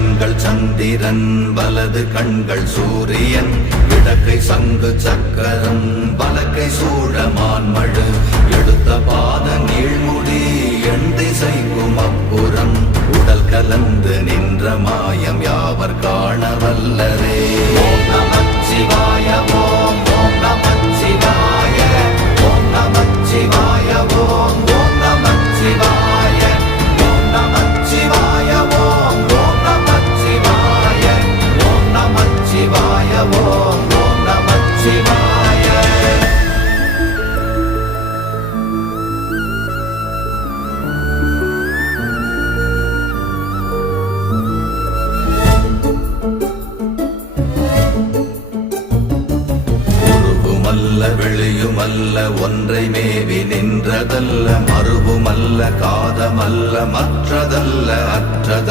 கண்கள் சந்திரன் வலது கண்கள் சூரியன் இடக்கை சங்கு சக்கரம் வலக்கை சூழமான்மழு எடுத்த பாத நீழ்முடி எண் திசைக்கும் அப்புறம் உடல் கலந்து நின்ற மாயம் யாவர் காண வல்லரே. ஓம் நமச்சிவாய ஓம் ஓம் நமச்சிவாய ஓம் நமச்சிவாய ஓம் ஓம் நமச்சிவாய ஓம் நமச்சிவாய ஓம் ஓம் நமச்சிவாய ஓம் நமச்சிவாய ஓம் ஓம் நமச்சிவாய. வெளியுமல்ல ஒன்றை மேவி நின்றதல்ல மறுவுமல்ல காதமல்ல மற்றதல்ல அற்றதல்ல